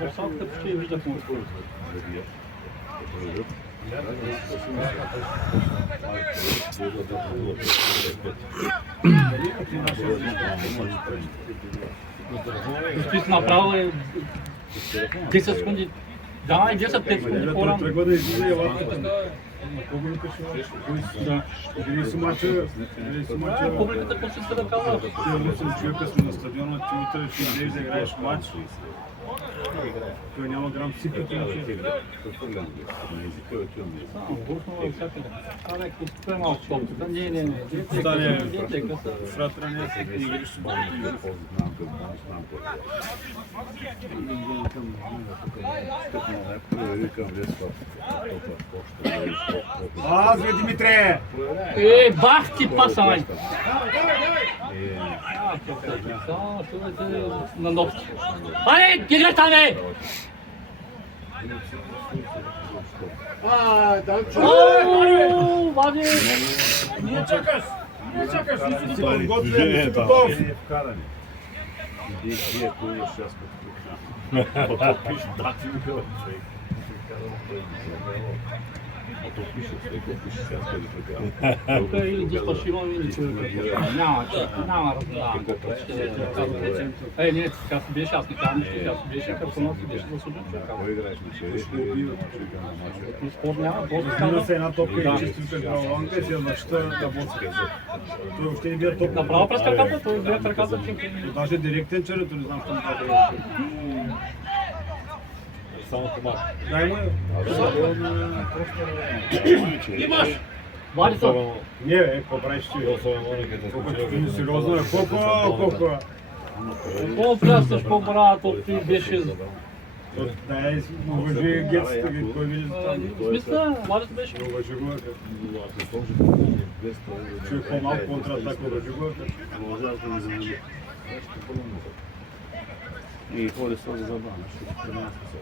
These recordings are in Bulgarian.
Zasadkę wciąż widzę punkt. Спис направо е 10 секунди. Да, и 10-5 секунди по-рано. Тръгва да излиза и лапката. Публиката какво ще се да казва? Тия 8 човека сме на стадиона, ти утре ще излезеш да играеш матч. Той няма грам психика. Само гуркнала всякъде. Абе, какво е малко топката? Не. Стане фратра не се игриш. Аз бе, Димитре! Бах ти паса, май! На ногти. Ай, играй там, бе! Вади! Не чакаш, нищо да бъде готвен, нищо готов. Иди, кой е сейчас като потопиш дати ми човек. Потопиш от пише сега къде така. Тук или диспаширам или човека. Няма раздавам. Не, така си беше, аз не казвам нищо, тя си беше, като нас си беше засуден човека. Кой играеш на черешко? Спорт няма, този Има казва. се една топка и чисто кръваланка и си я защита да боцка. Той въобще не бия топка. Направо през краката, той бия краката, че... Даже директен черето, не знам, що ми това Само комаш. дай му. Имаш! Вади се! Не, бе, какво правиш ти? Колко сериозно е. Колко? Какво прясваш по-брат, от ти беше... Дай, уважи гетството, кой вижда там. Смисъл, Вади се беше. Уважи го, човек по-малко контратака, уважи го. И ходи се за забавно, ще премяна се.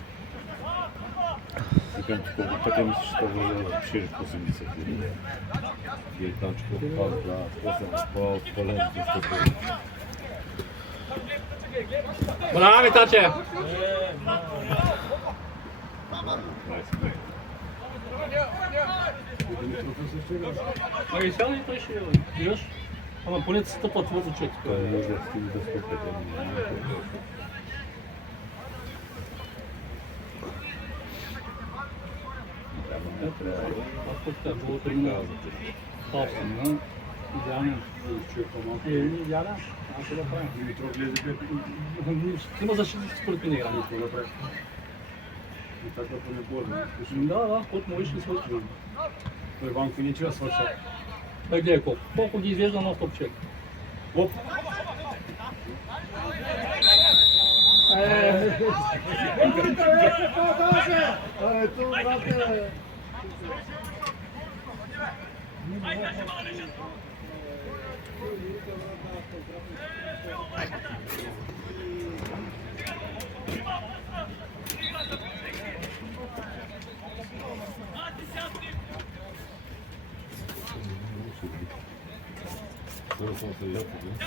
Викам ти колко пъти мислиш, че това да пишеш по 70 хиляди. И там, че колко паза, да, съм спал, пълен, Брави, таче! Ай, сега ли той ще идеш? Ама поне се стъпват в очите. Това не може да стига да стъпят. Аз пък това било тръгнал. Собствено, идеален. Идеален. Аз ще да правим. Димитров влезе пет. Има защитници според мен игра. Какво да правиш? И така поне болно. Да, който му виж ли свърши. Той Иван Финичева свършва. Той гледай колко ги извежда на стоп човек. Оп! Скоро съм се яко, да?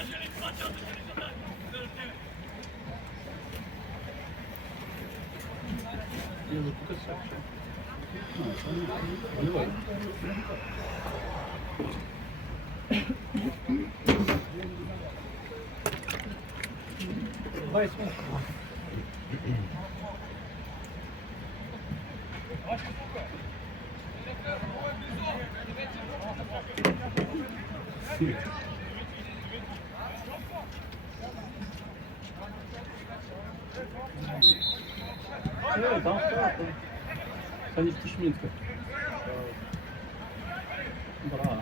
Там става. Са ни в Шминска. Браво.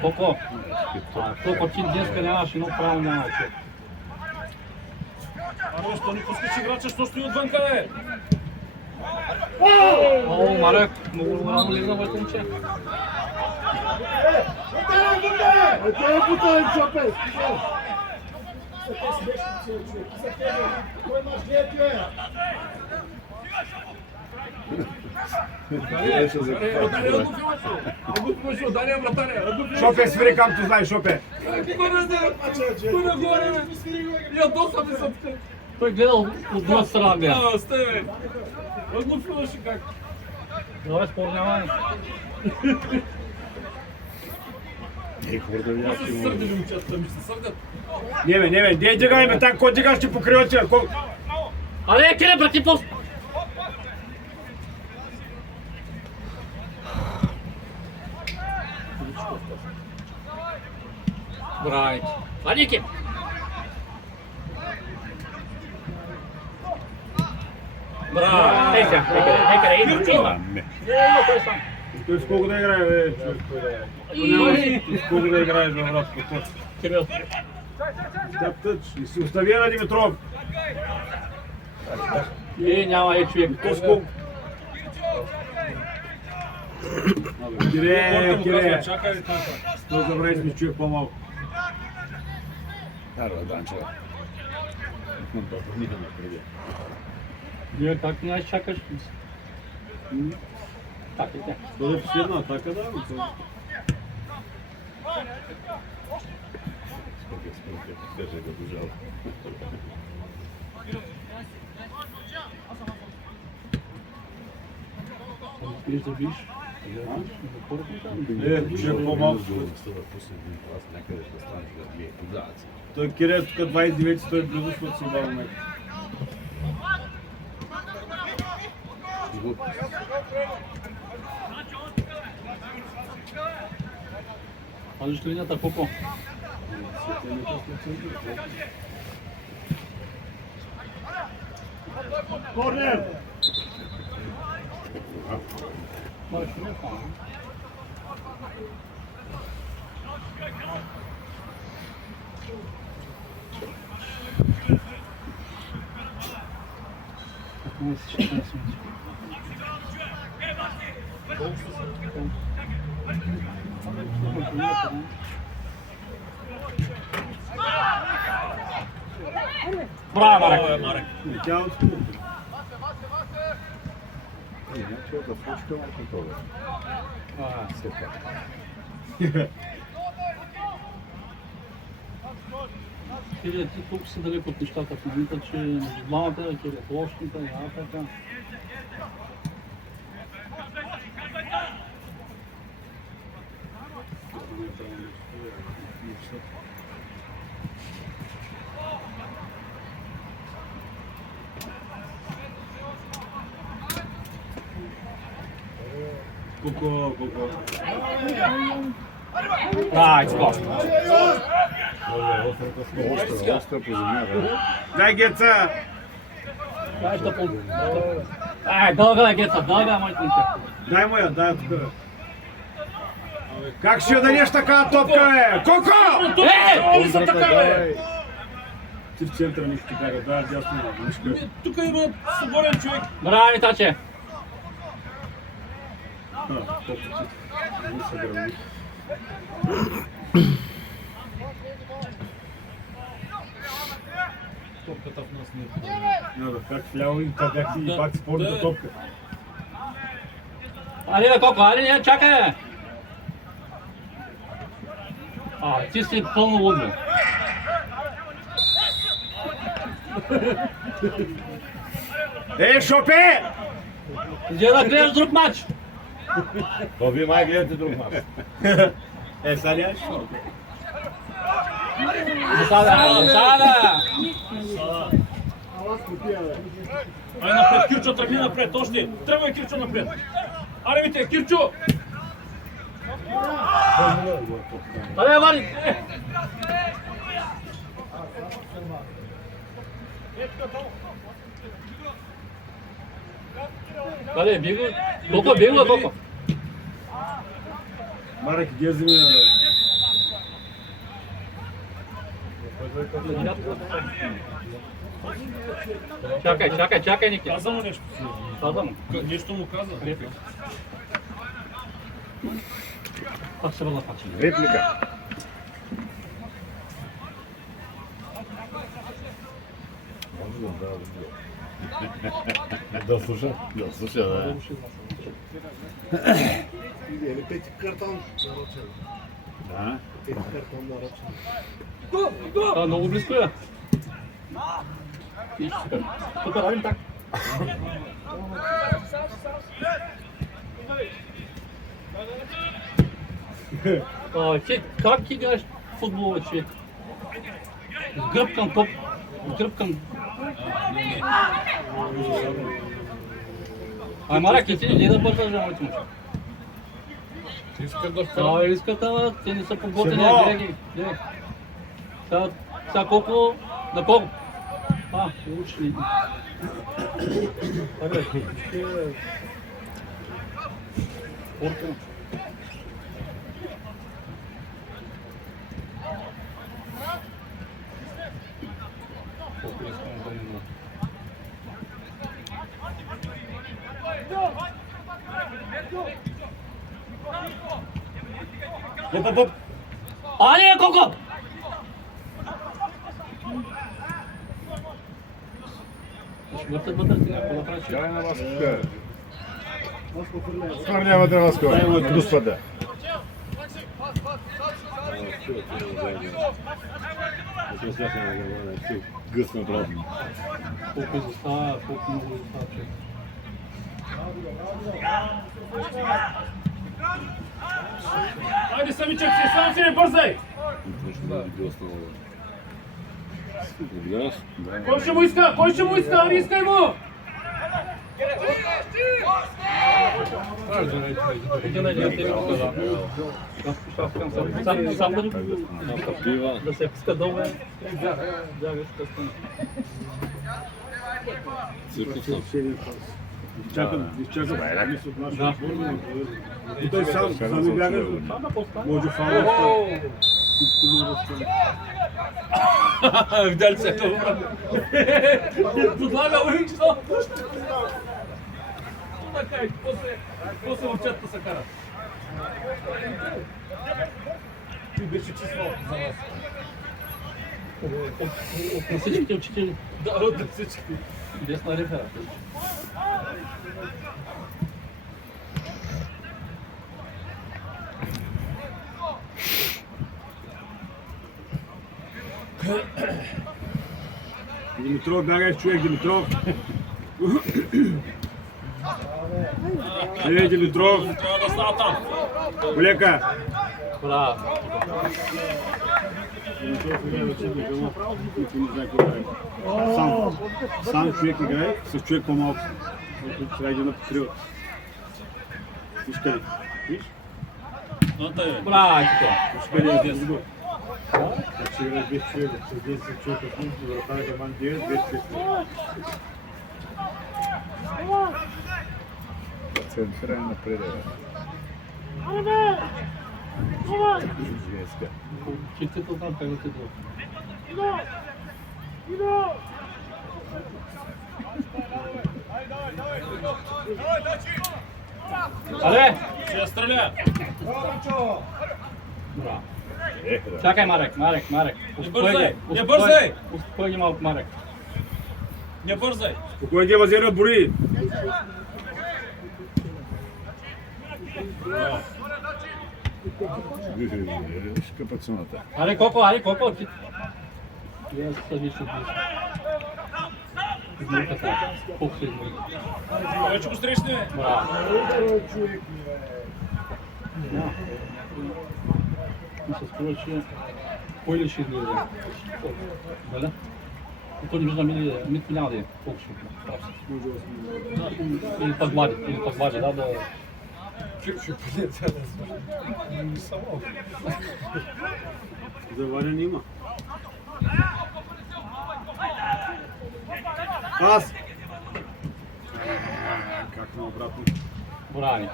Колко? Колко ти днеска нямаш едно право нямаш. Ано, що не пускаш играча, що стои отвънка, бе? О, Марек, много рано лизна моето момче. Odlupiš udarja vratare, odlupiš. Šope sviri kam tu znaš, Šope. Ja dosad sam te. Той е гледал от друга страна. Бе. Стeve. Odlupiš как. Давай спор няма. Аз се сърдили момчета, ми се сърдят. Не бе, не дигай ме так, кой дигаш ще покрива че. Але, Кире, брати, пост! Right. Вадики! Браво! Ей сега, нека, той сам. Той с колко да играе, бе? С колко да играеш във врат по точ. Кирил. Тап тъч. И си остави на Димитров. И няма човек. То с колко. Кире. Чакай така. Той забрави сме човек по-малко. Карва Данчева. Никога не приде. Вие как не чакаш? Так и така. Това е последна атака, да? Според теже го държал. Успееш да биш? Човек по-малко. Някъде да станеш да бие подаваци. Той Кире е тук 29, той е близо, защото си бава мек. Пазиш линията, Коко. Корнер! Марш, не е там. Браво, Марек! Тя от скуп. Иначе да почка малко това. Все пак. Кире, ти толкова си далеко от нещата в момента, че между двамата, Кире, площната, така. Коко. Right, spot. Остра по земята. Дай Геца! Дълга е, Геца, дълга е моите момче. Дай му я, дай тук. Как ще я дадеш такава топка, бе? Коко! Е! Са така, бе! Ти в центъра нищо ти бяга, дай дясно. Тук има свободен човек. Брави, таче! Не са гръмни. Топката в нас не е. Как вляво и така бях и пак спорната топка. Али, бе, Коко, али, не, чакай! Ти си пълно лудно. Шопе! Иди да гледаш друг матч! То вие май гледате друг мач. Сега нямаш шо? Засада! Ай напред, Кирчо, тръгни напред, още. Тръгвай, Кирчо, напред. Аре, вите, Кирчо! Али, Вали! Али, бегай! Коко, бегай, Коко! Марек, где за меня? Чакай, Ники. Каза му нещо. Каза му. Нещо му каза. Пак се върна пачи. Реплика. Да слуша? Да слуша, да. Или пети картон нарочен. Да? Пети картон нарочен. Да, много близко е. Тук правим так. Че, как играеш футбол, че? С гръб към топ, с гръб към... Ай, Марек, ти не да бързаш, моите момче. Искат да Това искат, ама те не са подготвени, гледай ги. Сега колко, на колко? Учили. Абе, спорта. Али, Коко! Въртат вътре сега, какво да правиш? Дай на вас кога. Свърнява да вас кога. Господа. Гъс направо. Колко изостава, колко много изостава човек. Айде самичък си, сам си не бързай! Кой ще му иска? Кой ще му иска? Ани искай му! Сам да се пуска долу. Изчакам от нашата форма. И той сам ми бяга. Може фаула. Всичко му разчули. Видяли се това? Подлага уличето! Така и после момчетата се карат. Ти беше чист за нас. На всичките учители. Да, от всички. Десна рефера. Димитров, бягай човек, Димитров. Димитров. Трябва да става там. Колека. Браво. Сам човек играе, с човек по-малко. Сега ги напокрива. Виж къде? Виж? Браво, Кито. Виж къде е Димитров? Значи играе 10 човека, с 10 човека в нито, да ръкава Каман 9, 10 човека. Центрирай напред. Чистите там, как ти долу. Але! Ще я стреля! Браво. Чакай, Марек. Не бързай! Не бързай! Успокой ги малко, Марек. Не бързай! Кой ги базира бори? Виж капацоната. Аре, Коко, ти. Я се виж от близко. Измърка сега. Колко се измърка. Вече го срещне! Браво. Mi se sтрува, че кой ли ще излезе? Нали? То не виждам Митко няма да е. Колко ще е? Или пък Влади, да. За Ваня няма. Пас! Как на обратно? Брави.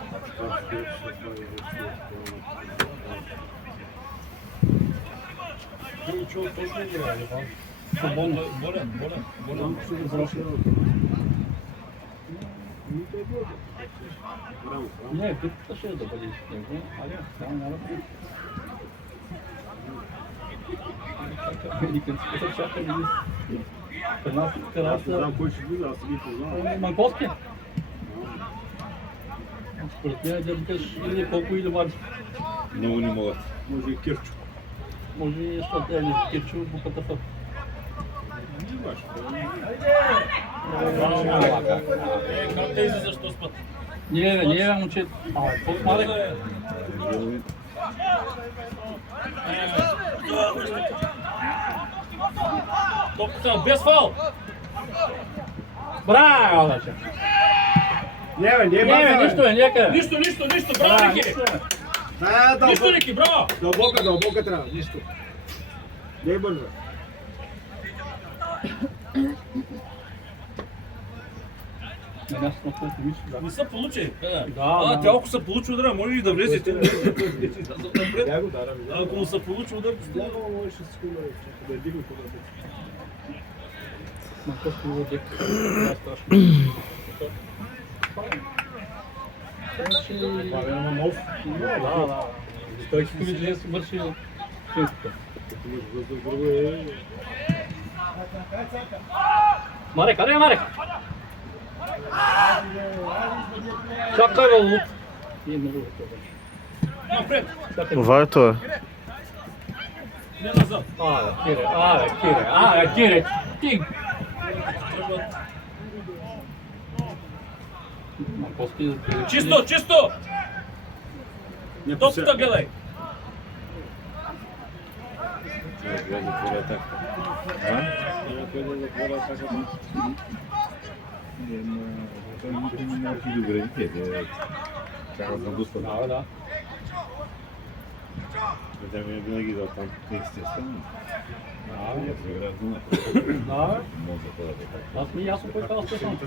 Свободно. Болен. Не, битката ще е да бъде изтегна. Айде, само няма да бъде. Никъде чака ли? При нас Аз не тераса... знам кой ще влиза, аз не ги познавам. Манковски? Според мен да викаш или колко или вади. Много не могат. Може и Кирчо. Може и защото е Кирчо буквата Ф. Не баш. Как те излизаш този път? Не, момче. Колко Марек? Топката без фал! Браво, значи. Не, Нищо е, нека. Нищо, браво, Ники! Нищо, Ники, браво! Дълбока трябва, нищо. Не бързо. На място на колко мисля, да. Не се получи. Да. Тя ако се получи удар, може и да влезете. Я го дара. Ако му се получи удар, Много може да се скума, да е дигна кога. На късно го дек. Това е страшно. Това е нов. Да. Той хиляди да се върши финската. Като имаш въздух, друго е... Марек, аре Марек! Чакай бе, лук! Не мога да това. напред, Това е това. не назад. Кире! Ти! Чисто! Топката гледай! Гледа затворя атака. Гледа затворя атака. Той не може да градите, да трябва да густва. Да. Те ми винаги да там естествено. Я се играя с дума. Да. Може да ходя така. Аз ми ясно кой казва Стефан.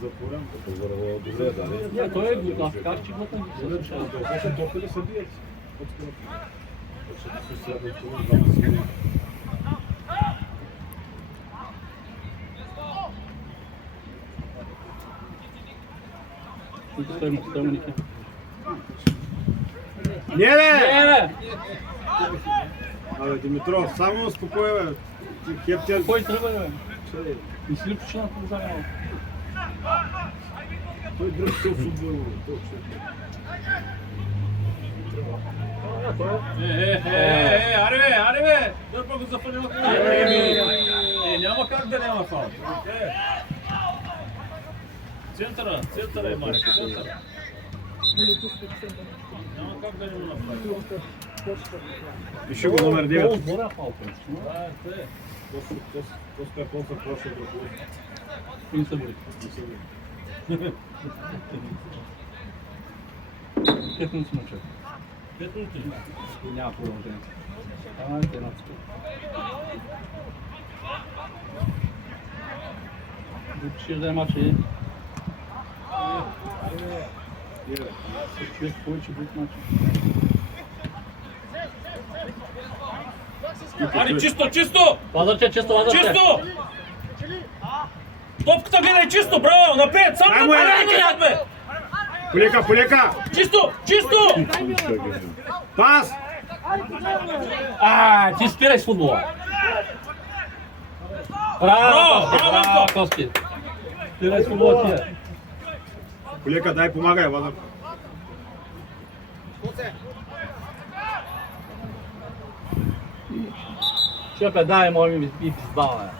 Затворям. Като горе добре, да не? Не, той е глутав, как че глутав се слуша. Дълбока топка ли са бият? Стоимо, Ники. Не, бе! Не! Абе, Димитров, само спокой, бе. Ти хептен. Кой тръгва, бе? Не си ли починат да взема? Той друг стил футбол. Аре бе! Дърпа го зафърли на кола. Няма как да няма фал. Центъра е Марек, центъра. Няма как да няма направи. Пиши го номер 9. Отбора палка. Доста е по-за прошло друг. Не се бори. 5 минути мъчат. 5 минути. Няма продължение. Давайте една цепа. Ще да е матч и... Се чуят повече друг матч. Аре, чисто! Лазарче, чисто! Чисто! Топката гледай чисто, браво! Напред! Само напред, бе! Полека! Чисто! Пас! Ти спирай с футбола! Браво, Коски! Спирай с футбола тия! Полека, дай помагай, Владър. Шепе, дай, може ми и пиздаваме.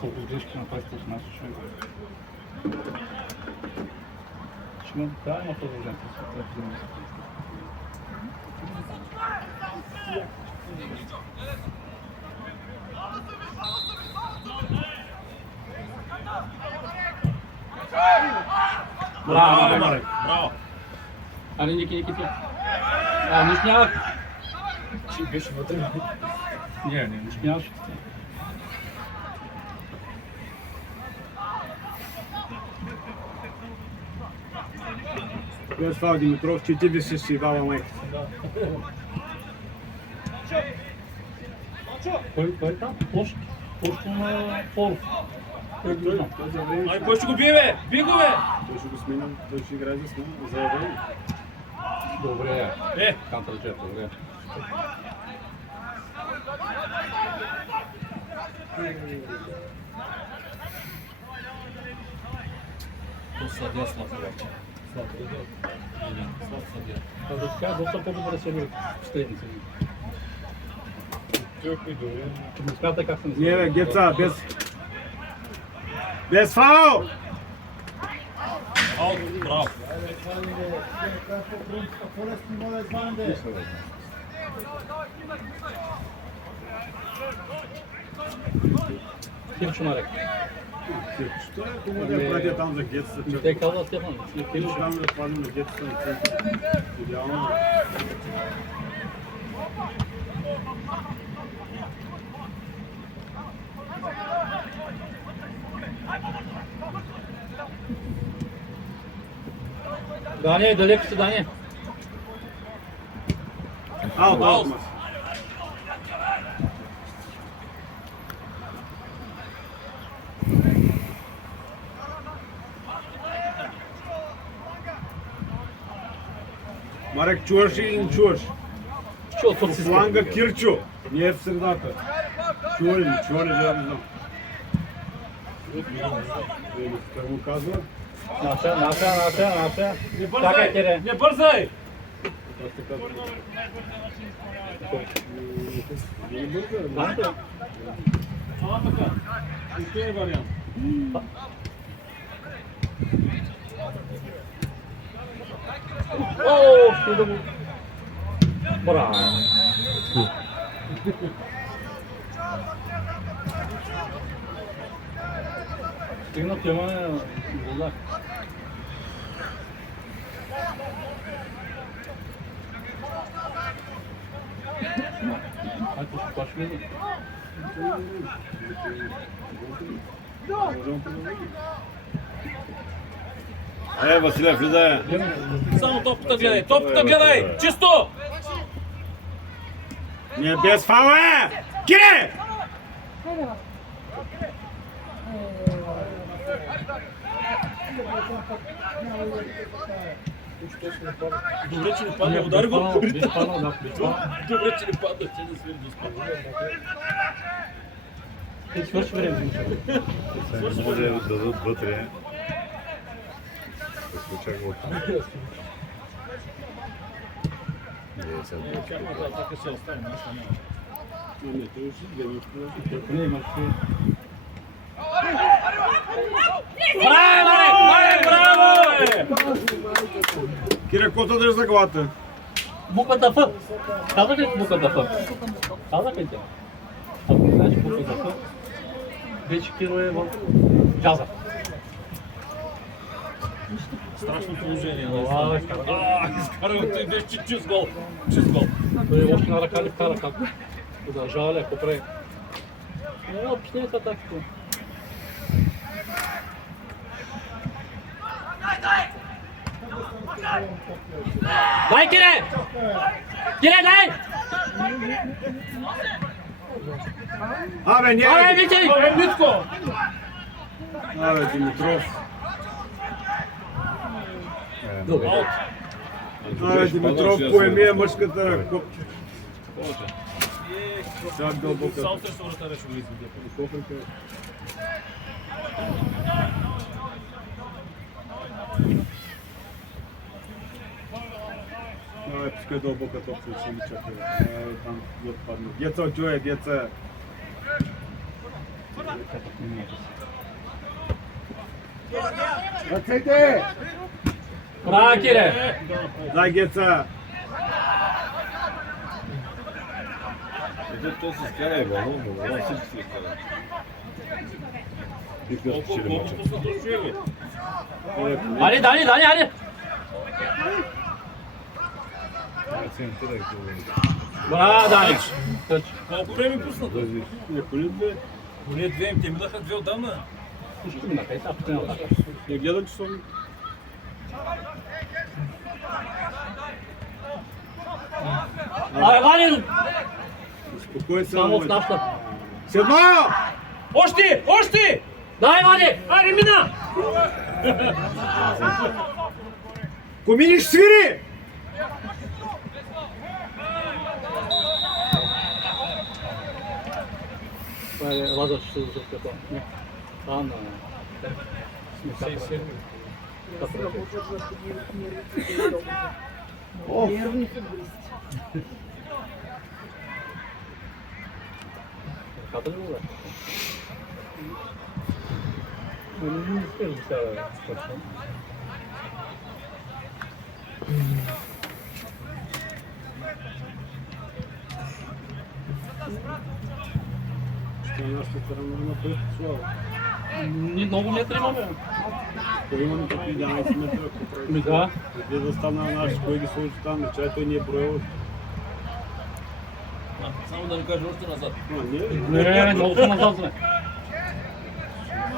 Колко грешки направи с нашия човек. Ще ме да има продължение. Браво, Марек! Браво! Аре, Ники ти. Не смявах. Ти беше вътре. Не смяваш. Без това, Димитров, че ти би се сивала майката. Кой е там? Точно на Форов. Той го знам. Той за време Ай, кой ще го бие, бе? Би го, бе! той ще го сменям, той ще играе за смена, за време. Добре. Е! Кантърчет, добре. То съдия слаб играч. Слаб съдия. Така, доста по-добре се ли последници. Смята как се Не, бе, Геца, без фаул! Аут, браво. Кирчо нарек. Що е, кому да я пратя там за Геца? Те казват Стефан. Кирчо там да падим на Геца на център. Идеално. Дане, далеко си, Дане. Аут. Марек, чуваш или не чуваш? Що от си Фланга Кирчо, не е в средата. Чува ли, да не знам. Как му казва? Наша. Не Чакай, Кире. бързай! Не бързай! Наша. Така. И това е вариант. О, ще да го... Браво. Стигна тема на вода. Ако ще паш ли? Василе, влизай! Само топката гледай! Чисто! Не, без фаула е! Кире! Добре, че не падна, удари го! Беше паднал, да. Добре, че не падна, че не свири до спорта. Ти свърши време. Може да дадат вътре. Да се очаква от там. Не, сега да очаква. Така ще оставим, нещо няма. Не, имаш си. Браво! Кире, какво дадеш за главата? Буквата Ф. Казах ли буквата Ф? Казах ли тя? Ако не знаеш буквата Ф, вече Киро е в джаза. Страшно положение. Това Изкарва, той беше чист гол. Чист гол. той е още на ръка ли вкара как? Продължава ли, ако прави? О, пишне е атаките. Дай, Кире! Кире, дай! Абе, не! Ай, Витей! Митко! Абе, Димитров. Добре. Абе, Димитров, поеми мъжката ръка. Сега дълбока. Само срещу вратаря ще го изведе. Абе, пускай дълбока топка, ще ги чакай. Там да отпадне. Геца, чуе, Геца. Ръцете! Браво, Кире! Дай, Геца! То се изкара и вълно, но всички се изкара. И като че ли Колко мача. пусна до човек? Али, Дани! Центъра и това. Браво, Дани! Тъч. Колко време пусна? Не, коли две. Поне две им те минаха две отдавна. Ще ми накай, сега пътне атака. Не гледам, че съм... Абе, Вани! Спокой се. Само в нашата. Седма! Още! Дай, Вани! Айде, мина! Комини, ще свири! Лазар ще се такова. Не. Анна. Нервный футболист. Kadın mı var? Ölümün istiyoruz mesela. Нашата страна има път слава. Много метри имаме. Той имаме тук 11 метра. Ми да. Преди да стана наш, кой ги сложи там, чай той ни е броил. Само да ви кажа още назад. Не, Много са назад сме.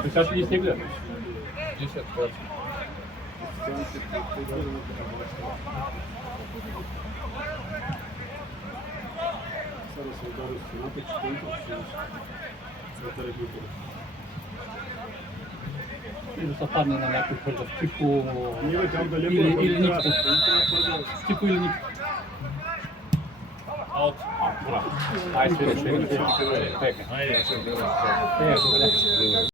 Сега ще ги стегля. Сега се удари в стената, че той цвета регулитора. Или се падне на някой пържав. Типо... Не бе, там далеко Или никто. Типо или никто. Аут. Айде, ще. Айде. Е, добре.